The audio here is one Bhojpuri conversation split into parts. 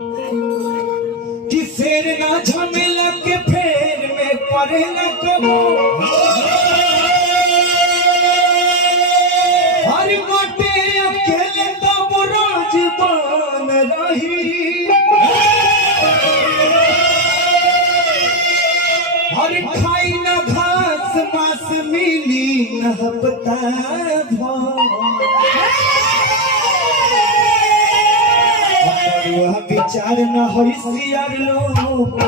कि शेर ना झमेला के फेर में पड़े न कबो हर गोटे अकेले तब रोज बन रही हर खाई न घास मास मिली न हपता विचार न होशियार लोग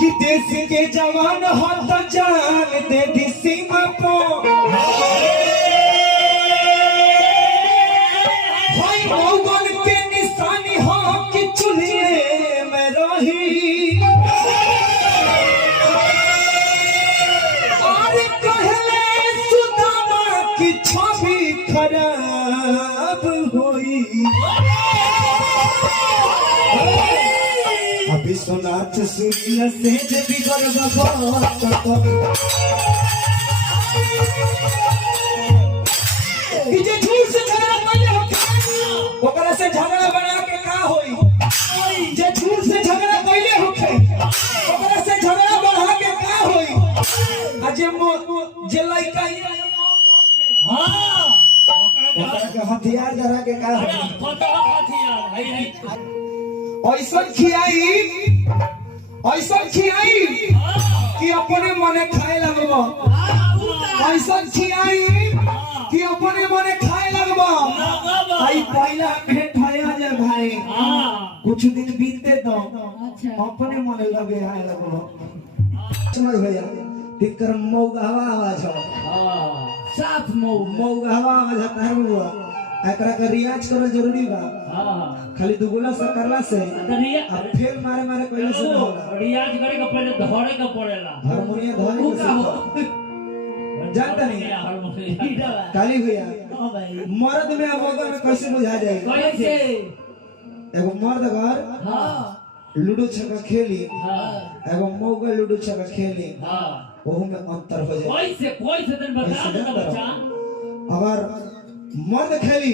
कि देश के जवान हो तो जान दे दी सीमा को भाई मोगल के निशानी हो कि चुलिए में रही और कहले सुदामा की छवि खराब होई अभी सोनाच सूर्य से जे बिगड़ बाबा जे झूठ से झगड़ा कर हो ओकरा से झगड़ा बना के का होई जे झूठ से झगड़ा कइले होखे ओकरा से झगड़ा बढ़ा के का होई आ जे लइका हां हथियार धरा के का ऐसा खियाई कि अपने मने खाए लगबो ऐसा खियाई कि अपने मने खाए लगबो आई पहला भेंट आया जे भाई कुछ दिन बीतते तो अपने मने लगे आए लगबो समझ भैया तिकर मौगावा आवाज हो साफ मौगावा आवाज तार हुआ एकरा के रियाज करो जरूरी बा खाली दुगुला से करला से अब फेल मारे मारे पहले से होला रियाज करे के पहले धरे के पड़ेला हारमोनियम धरे के जानता नहीं हारमोनियम काली भैया मर्द में अवगर में कैसे बुझा जाए कैसे एगो मर्द घर लूडो छक्का खेली एगो मौगा लूडो छक्का खेली ओहू में अंतर हो जाए कैसे तन बता दे बच्चा अगर मर्द खेली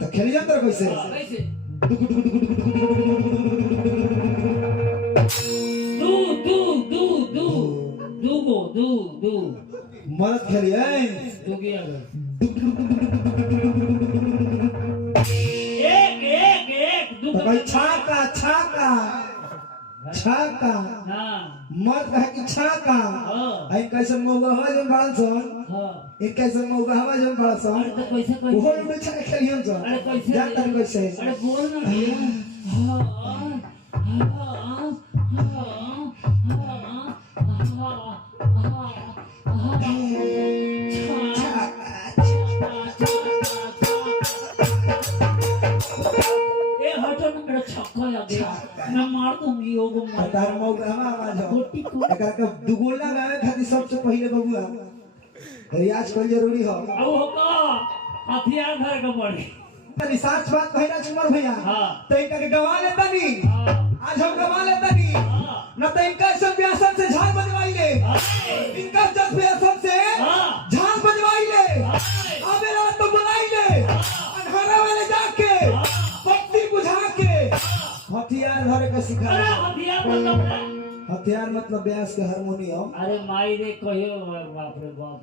तो खेली जाता है कैसे दू मर्द खेली है एक तो भाई छाका छाका छाका मर्द है कि छाका आई कैसे मौगा हवा जम बड़ा सन एक कैसे मौगा हवा जम बड़ा सन तो कैसे वो लोग छाका खेलियन सन अरे कैसे जानता नहीं कैसे अरे बोल ना मैं मार दूंगी ओगो तार मौगा हवा आवाज हो एकरा के दुगुला गावे खातिर सबसे पहले बबुआ रियाज कोई जरूरी हो अब होगा हथियार धर के पड़ी तनी साच बात कहना चुमर भैया तो इनका के गवा लेता नी आज हम गवा लेता नी न तो इनका सब व्यासन से झाल बजवाई ले इनका जस व्यासन से झाल बजवाई ले अबे रात तो बुलाई ले अंधारा वाले जाके बत्ती बुझा के हथियार धरे के सिखा अरे हथियार मतलब व्यास के हारमोनियम अरे माई रे कहियो बाप रे बाप